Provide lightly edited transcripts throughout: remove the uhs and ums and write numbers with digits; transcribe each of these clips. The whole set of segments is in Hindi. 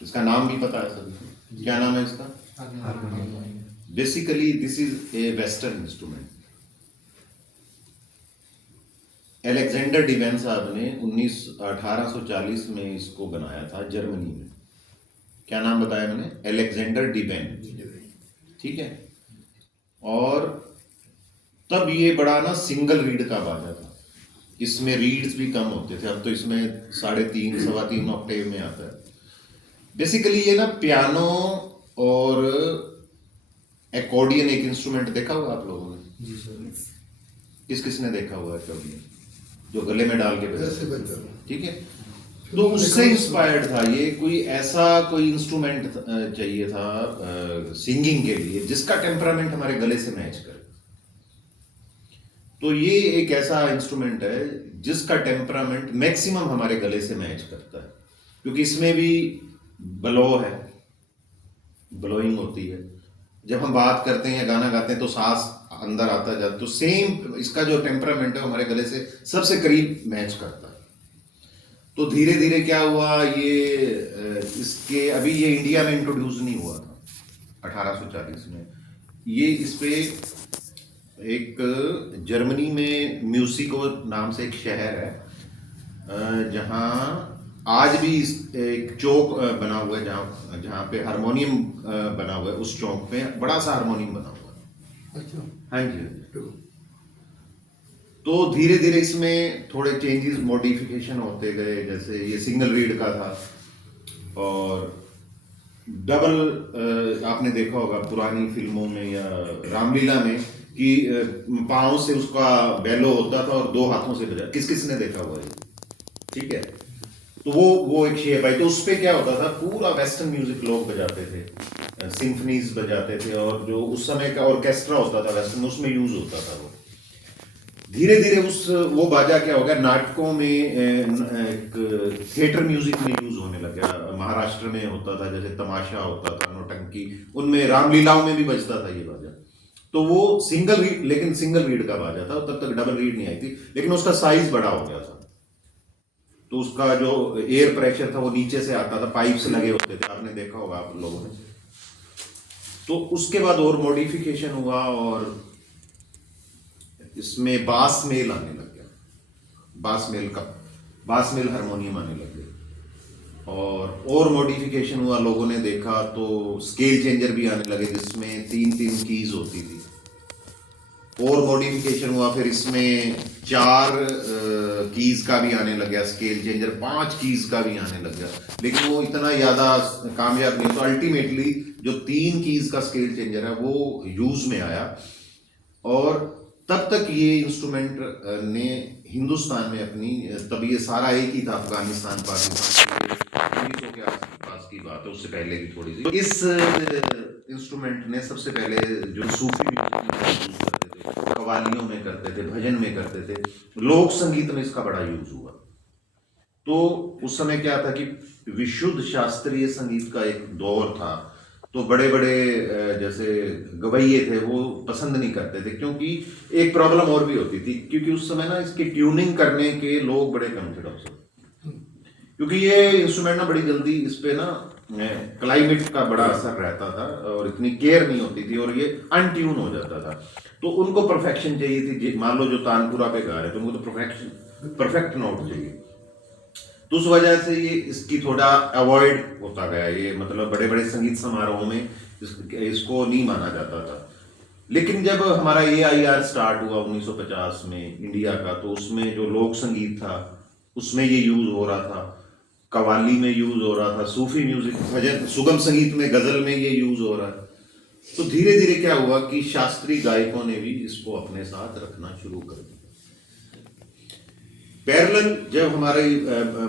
इसका नाम भी पता है सभी को, क्या नाम है इसका? Basically this is a western instrument. Alexander divine साहब ने 1840 में इसको बनाया था जर्मनी में। क्या नाम बताया मैंने? अलेक्जेंडर डिवेन, ठीक है। और तब ये बड़ा ना सिंगल रीड का बाजा था, इसमें रीड्स भी कम होते थे। अब तो इसमें 3.5 सवा 3 ऑक्टेव में आता है। बेसिकली ये ना पियानो और एकॉर्डियन एक इंस्ट्रूमेंट देखा हुआ आप लोगों ने? जी सर। किस किसने देखा हुआ है एकॉर्डियन, जो गले में डाल के बजाते, ठीक है। तो उससे इंस्पायर्ड था ये। कोई ऐसा कोई इंस्ट्रूमेंट चाहिए था सिंगिंग के लिए जिसका टेम्परामेंट हमारे गले से मैच करे। तो ये एक ऐसा इंस्ट्रूमेंट है जिसका टेम्परामेंट मैक्सिमम हमारे गले से मैच करता है, क्योंकि इसमें भी ब्लो है, ब्लोइंग होती है। जब हम बात करते हैं या गाना गाते हैं तो सांस अंदर आता जाता, तो सेम इसका जो टेम्परामेंट है हमारे गले से सबसे करीब मैच करता है। तो धीरे धीरे क्या हुआ, ये इसके अभी ये इंडिया में इंट्रोड्यूस नहीं हुआ था 1840 में। ये इस पे एक जर्मनी में म्यूसिको नाम से एक शहर है, जहाँ आज भी एक चौक बना हुआ है, जहाँ पे हारमोनियम बना हुआ है। उस चौक पे बड़ा सा हारमोनियम बना हुआ है। अच्छा। हाँ जी। तो धीरे धीरे इसमें थोड़े चेंजेस, मॉडिफिकेशन होते गए। जैसे ये सिंगल रीड का था, और डबल आपने देखा होगा पुरानी फिल्मों में या रामलीला में कि पाँव से उसका बेलो होता था और 2 हाथों से बजा। किस किसने देखा हुआ है? ठीक है। तो वो एक शेप आई। तो उस पर क्या होता था, पूरा वेस्टर्न म्यूजिक लोग बजाते थे, सिम्फनीज बजाते थे, और जो उस समय का ऑर्केस्ट्रा होता था वेस्टर्न, उसमें यूज होता था वो। धीरे धीरे वो बाजा क्या हो गया, नाटकों में, एक थिएटर म्यूजिक में यूज होने लग गया। महाराष्ट्र में होता था, जैसे तमाशा होता था, नौटंकी, उनमें रामलीलाओं में भी बजता था ये बाजा। तो वो सिंगल रीड, लेकिन सिंगल रीड का बाजा था, तब तक डबल रीड नहीं आई थी, लेकिन उसका साइज बड़ा हो गया था। तो उसका जो एयर प्रेशर था वो नीचे से आता था, पाइप्स लगे होते थे, आपने देखा होगा आप लोगों ने। तो उसके बाद और मॉडिफिकेशन हुआ, और इसमें बास मेल आने लग गया, बास मेल हारमोनियम आने लग गया। और मॉडिफिकेशन हुआ, लोगों ने देखा तो स्केल चेंजर भी आने लगे, जिसमें 3-3 कीज होती थी। और मॉडिफिकेशन हुआ, फिर इसमें 4 कीज का भी आने लग गया स्केल चेंजर, 5 कीज का भी आने लग गया, लेकिन वो इतना ज़्यादा कामयाब नहीं। तो अल्टीमेटली जो 3 कीज का स्केल चेंजर है वो यूज में आया, और तब तक ये इंस्ट्रूमेंट ने हिंदुस्तान में अपनी, तब ये सारा एक ही था, अफगानिस्तान पाकिस्तान 1900 के आसपास की बात है, उससे पहले भी थोड़ी सी। इस इंस्ट्रूमेंट ने सबसे पहले जो सूफी यूज करते थे, कवालियों में करते थे, भजन में करते थे, लोक संगीत में इसका बड़ा यूज हुआ। तो उस समय क्या था कि विशुद्ध शास्त्रीय संगीत का एक दौर था। तो बड़े बड़े जैसे गवैये थे वो पसंद नहीं करते थे, क्योंकि एक प्रॉब्लम और भी होती थी, क्योंकि उस समय ना इसकी ट्यूनिंग करने के लोग बड़े कम थे डॉक्टर, क्योंकि ये इंस्ट्रूमेंट ना बड़ी जल्दी, इस पे ना क्लाइमेट का बड़ा असर रहता था, और इतनी केयर नहीं होती थी, और ये अनट्यून हो जाता था। तो उनको परफेक्शन चाहिए थी। मान लो जो तानपुरा पे गा रहे थे, उनको तो परफेक्ट नोट चाहिए। तो उस वजह से ये इसकी थोड़ा अवॉइड होता गया। ये मतलब बड़े बड़े संगीत समारोहों में इसको नहीं माना जाता था। लेकिन जब हमारा AIR स्टार्ट हुआ 1950 में इंडिया का, तो उसमें जो लोक संगीत था उसमें ये यूज हो रहा था, कव्वाली में यूज हो रहा था, सूफी म्यूजिक, भजन, सुगम संगीत में, गजल में ये यूज हो रहा है। तो धीरे धीरे क्या हुआ कि शास्त्रीय गायकों ने भी इसको अपने साथ रखना शुरू कर दिया। पैरेलल जब हमारी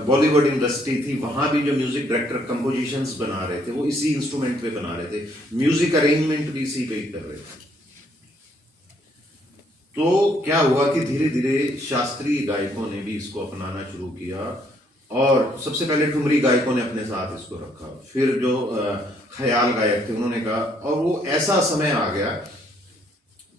बॉलीवुड इंडस्ट्री थी, वहां भी जो म्यूजिक डायरेक्टर कंपोजिशंस बना रहे थे वो इसी इंस्ट्रूमेंट पे बना रहे थे, म्यूजिक अरेंजमेंट भी इसी पे ही कर रहे थे। तो क्या हुआ कि धीरे धीरे शास्त्रीय गायकों ने भी इसको अपनाना शुरू किया, और सबसे पहले ठुमरी गायकों ने अपने साथ इसको रखा, फिर जो ख्याल गायक थे उन्होंने कहा, और वो ऐसा समय आ गया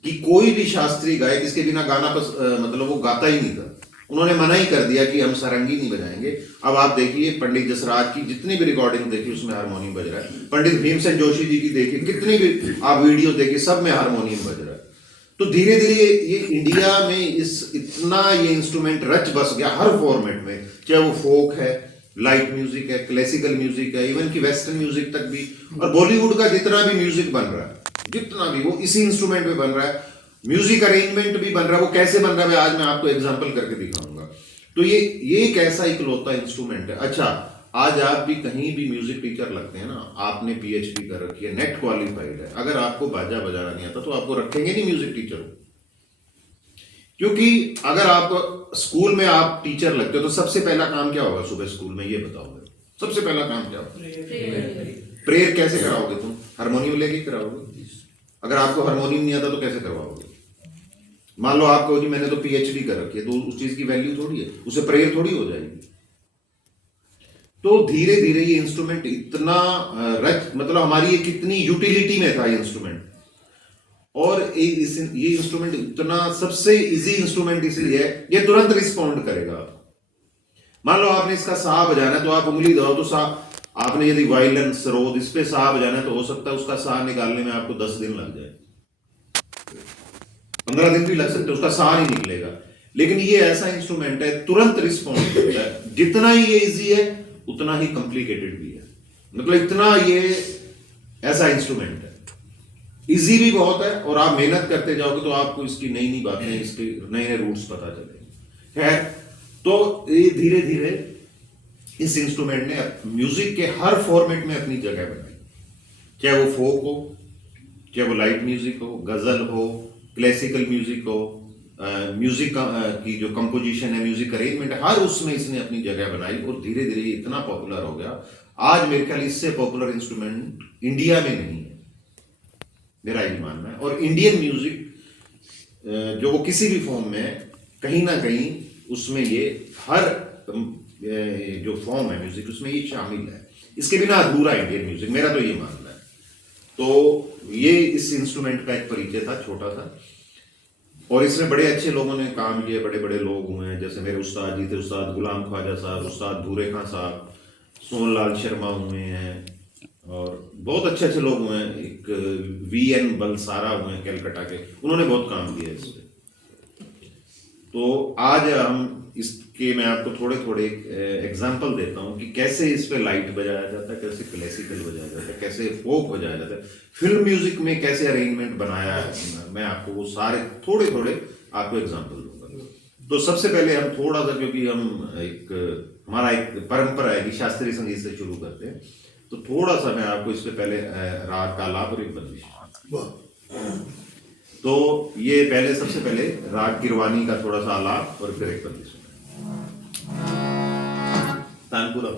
कि कोई भी शास्त्रीय गायक इसके बिना गाना मतलब वो गाता ही नहीं था। उन्होंने मना ही कर दिया कि हम सारंगी नहीं बजाएंगे। अब आप देखिए पंडित जसराज की जितनी भी रिकॉर्डिंग देखिए उसमें हारमोनियम बज रहा है, पंडित भीमसेन जोशी जी की देखिए कितनी भी आप वीडियो देखिए सब में हारमोनियम बज रहा है। तो धीरे धीरे ये इंडिया में इस इतना ये इंस्ट्रूमेंट रच बस गया हर फॉर्मेट में, चाहे वो फोक है, लाइट म्यूजिक है, क्लासिकल म्यूजिक है, इवन की वेस्टर्न म्यूजिक तक भी, और बॉलीवुड का जितना भी म्यूजिक बन रहा है जितना भी वो इसी इंस्ट्रूमेंट पे बन रहा है। म्यूजिक अरेंजमेंट भी बन रहा है, वो कैसे बन रहा है आज मैं आपको एग्जांपल करके दिखाऊंगा। तो ये एक ऐसा इकलौता इंस्ट्रूमेंट है। अच्छा, आज आप भी कहीं भी म्यूजिक टीचर लगते हैं ना, आपने पीएचडी कर रखी है, नेट क्वालिफाइड है, अगर आपको बाजा बजाना नहीं आता तो आपको रखेंगे नहीं म्यूजिक टीचर। क्योंकि अगर आप स्कूल में आप टीचर लगते हो तो सबसे पहला काम क्या होगा सुबह स्कूल में, ये बताओ मेरे, सबसे पहला काम क्या होगा? प्रेयर कैसे कराओगे तुम? हारमोनियम लेके कराओगे? अगर आपको हारमोनियम नहीं आता तो कैसे करवाओगे? मान लो आप कहो जी मैंने तो पीएचडी कर रखी है, तो उस चीज की वैल्यू थोड़ी है, उससे प्रेयर थोड़ी हो जाएगी। तो धीरे धीरे ये इंस्ट्रूमेंट इतना मतलब हमारी ये कितनी यूटिलिटी में था ये इंस्ट्रूमेंट, और ये इंस्ट्रूमेंट इतना सबसे इजी इंस्ट्रूमेंट इसलिए है ये तुरंत रिस्पॉन्ड करेगा। मान लो आपने इसका सा बजाना है तो आप उंगली दबाओ तो सा, आपने यदि वायलिन सरोद इस पे सा बजाना है तो हो सकता है उसका सा निकालने में आपको 10 दिन लग जाए, 15 दिन भी लग सकते हैं, उसका सा नहीं निकलेगा। लेकिन ये ऐसा इंस्ट्रूमेंट है तुरंत रिस्पॉन्ड करता है। जितना ही ये इजी है उतना ही कॉम्प्लिकेटेड भी है, मतलब इतना ये ऐसा इंस्ट्रूमेंट है, इजी भी बहुत है, और आप मेहनत करते जाओगे तो आपको इसकी नई नई बातें, इसके नए नए रूट्स पता चलेंगे। खैर, तो ये धीरे धीरे इस इंस्ट्रूमेंट ने म्यूजिक के हर फॉर्मेट में अपनी जगह बनाई, चाहे वो फोक हो, चाहे वो लाइट म्यूजिक हो, गजल हो, क्लासिकल म्यूजिक हो, म्यूजिक की जो कंपोजिशन है, म्यूजिक अरेंजमेंट, हर उसमें इसने अपनी जगह बनाई और धीरे धीरे इतना पॉपुलर हो गया। आज मेरे ख्याल इससे पॉपुलर इंस्ट्रूमेंट इंडिया में नहीं है, मेरा ये मानना है। और इंडियन म्यूजिक जो वो किसी भी फॉर्म में कहीं ना कहीं उसमें ये हर जो फॉर्म है म्यूजिक उसमें ये शामिल है, इसके बिना अधूरा इंडियन म्यूजिक, मेरा तो ये मानना है। तो ये इस इंस्ट्रूमेंट का एक परिचय था छोटा सा, और इसमें बड़े अच्छे लोगों ने काम किए, बड़े बड़े लोग हुए हैं, जैसे मेरे उस्ताद जी थे, उस्ताद गुलाम ख्वाजा साहब, उस्ताद भूरे खां साहब, सोनलाल शर्मा हुए हैं, और बहुत अच्छे अच्छे लोग हुए हैं, एक वीएन बलसारा हुए हैं कलकत्ता के, उन्होंने बहुत काम किया इस पे। तो आज हम इसके मैं आपको थोड़े थोड़े एग्जाम्पल देता हूँ कि कैसे इस पे लाइट बजाया जाता है, कैसे क्लासिकल बजाया जाता है, कैसे फोक बजाया जाता है, फिल्म म्यूजिक में कैसे अरेंजमेंट बनाया है, मैं आपको वो सारे थोड़े थोड़े आपको एग्जाम्पल दूंगा। तो सबसे पहले हम थोड़ा सा, क्योंकि हम एक हमारा एक परंपरा है कि शास्त्रीय संगीत से शुरू करते हैं, तो थोड़ा सा मैं आपको इससे पहले राग का आलाप और एक बंदिश। तो ये पहले सबसे पहले राग किरवानी का थोड़ा सा आलाप और फिर एक बंदिश तानपुरा।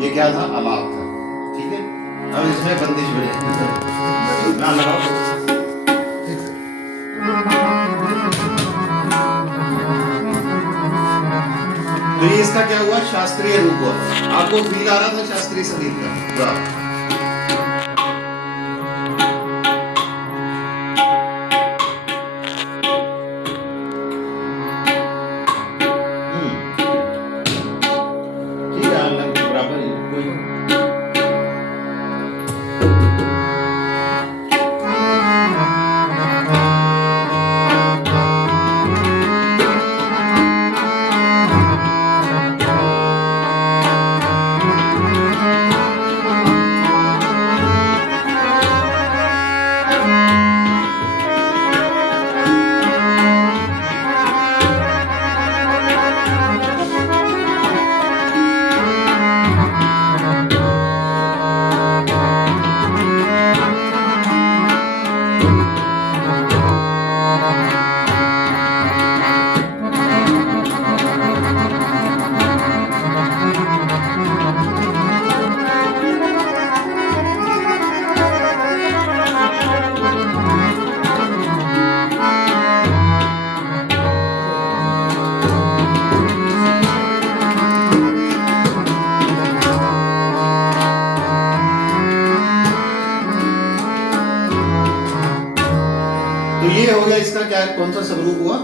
ये क्या था, आलाप था, ठीक है। अब इसमें बंदिश बजे गाना लगाओ। तो ये इसका क्या हुआ, शास्त्रीय रूप हुआ। आपको फील आ रहा था शास्त्रीय संगीत का? ठीक है, लगभग बराबर ही कोई। तो ये हो गया इसका क्या, कौन सा सबरूप हुआ,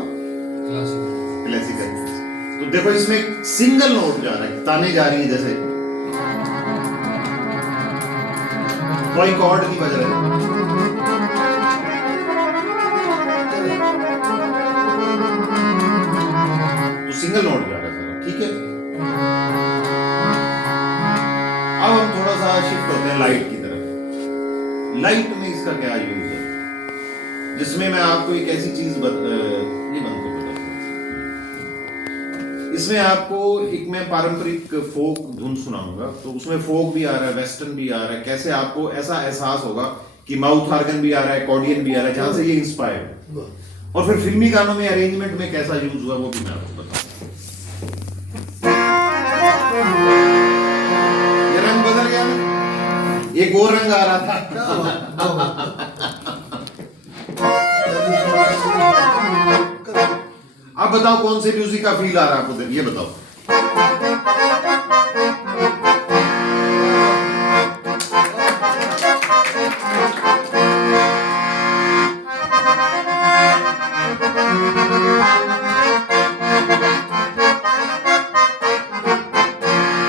क्लासिकल। तो देखो इसमें सिंगल नोट जा रहा है, ताने जा रही है, जैसे कोई कॉर्ड नहीं बज रहा है, तो सिंगल नोट जा रहा है, ठीक है। अब हम थोड़ा सा शिफ्ट होते हैं लाइट की तरफ। लाइट में इसका क्या यूज है, जिसमें मैं आपको एक ऐसी चीज ये बंद कर देता हूं। इसमें आपको एक मैं पारंपरिक फोक धुन सुनाऊंगा, तो उसमें फोक भी आ रहा है, वेस्टर्न भी आ रहा है, कैसे आपको ऐसा एहसास होगा कि माउथ ऑर्गन भी आ रहा है, अकॉर्डियन भी आ रहा है, जहां से ये इंस्पायर्ड। और फिर फिल्मी गानों में अरेंजमेंट में कैसा यूज हुआ वो भी मैं आपको बताऊंगा। ये रंग बदल गया ना, एक और रंग आ रहा था। अब बताओ कौन से म्यूजिक का फील आ रहा है आपको, ये बताओ।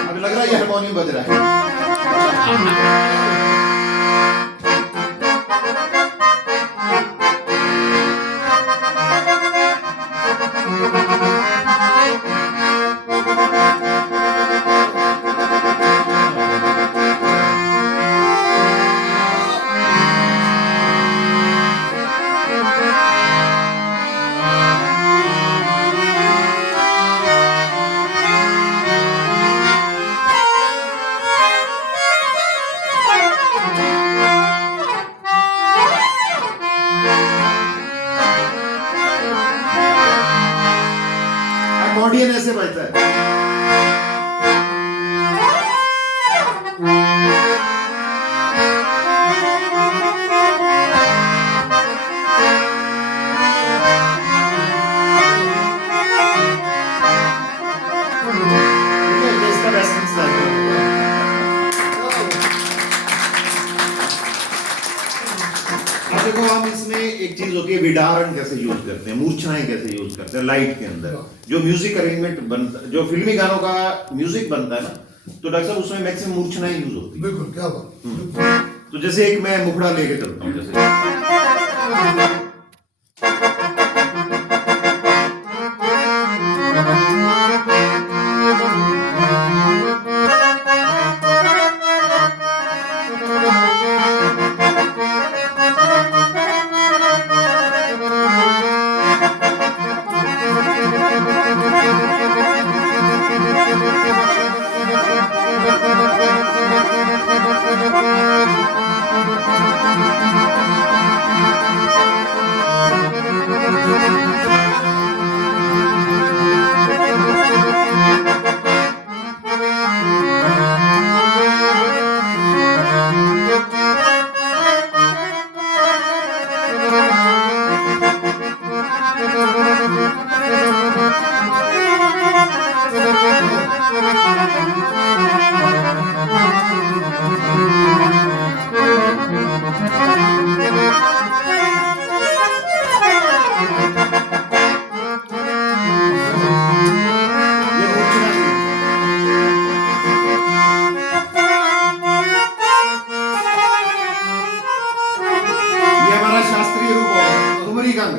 अब लग रहा है ये हारमोनियम बज रहा है। अकॉर्डियन ऐसे बजता है। देखो हम इसमें एक चीज होती है, विडारण कैसे यूज करते हैं, मूर्छनाएं कैसे यूज करते हैं लाइट के अंदर। जो म्यूजिक अरेंजमेंट बनता, जो फिल्मी गानों का म्यूजिक बनता है ना, तो डॉक्टर साहब उसमें मैक्सिमम मूर्छनाएं यूज होती है। बिल्कुल, क्या बात। तो जैसे एक मैं मुखड़ा लेके चलता हूँ, जैसे ये मूर्छना नहीं। ये हमारा शास्त्रीय रूप होगा, ठुमरी कंग।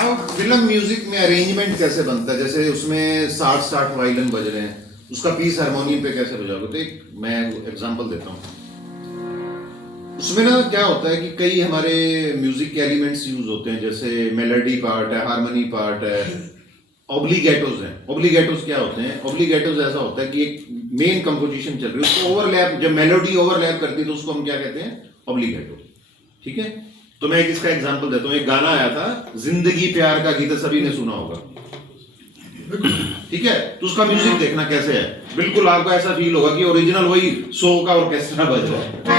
अब फिल्म म्यूजिक में अरेंजमेंट कैसे बनता है, जैसे उसमें 60 वायलिन बज रहे हैं, उसका पीस हारमोनियम पे कैसे बजाओगे। तो एक मैं एग्जांपल देता हूँ। उसमें ना क्या होता है कि कई हमारे म्यूजिक के एलिमेंट्स यूज होते हैं, जैसे मेलोडी पार्ट है, हारमोनी पार्ट है, ऑब्लिगेटोज हैं। ऑब्लिगेटोज क्या होते हैं? ऑब्लिगेटोज ऐसा होता है कि एक मेन कंपोजिशन चल रही है, उसको ओवरलैप, जब मेलोडी ओवरलैप करती है तो उसको हम क्या कहते हैं? ऑब्लिगेटो। ठीक है, तो मैं इसका एग्जांपल देता हूँ। एक गाना आया था, जिंदगी प्यार का गीत, सभी ने सुना होगा। ठीक है, तो उसका म्यूजिक देखना कैसे है, बिल्कुल आपको ऐसा फील होगा कि ओरिजिनल वही 100 का ऑर्केस्ट्रा बज रहा है।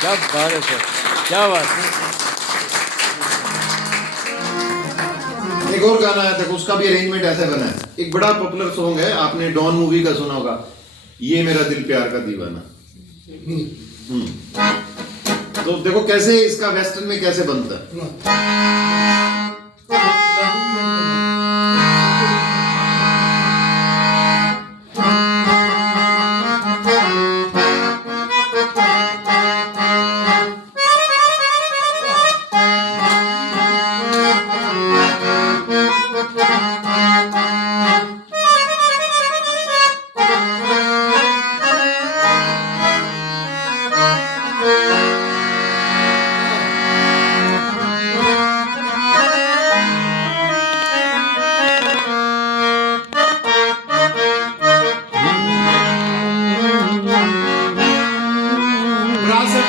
क्या बात है सर, क्या बात है। एक और गाना आया था, उसका भी अरेंजमेंट ऐसे बना है। एक बड़ा पॉपुलर सॉन्ग है, आपने डॉन मूवी का सुना होगा, ये मेरा दिल प्यार का दीवाना। तो देखो कैसे इसका वेस्टर्न में कैसे बनता है।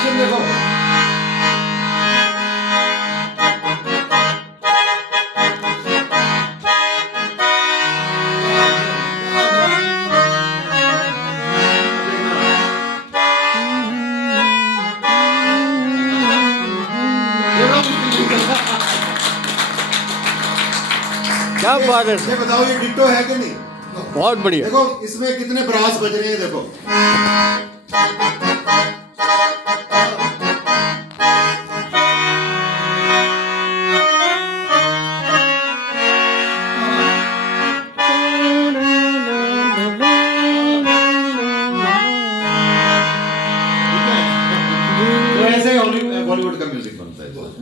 एक्शन देखो। क्या बात है ये सर, बताओ ये डिट्टो है कि नहीं? बहुत बढ़िया। देखो इसमें कितने ब्रास बज रहे हैं देखो।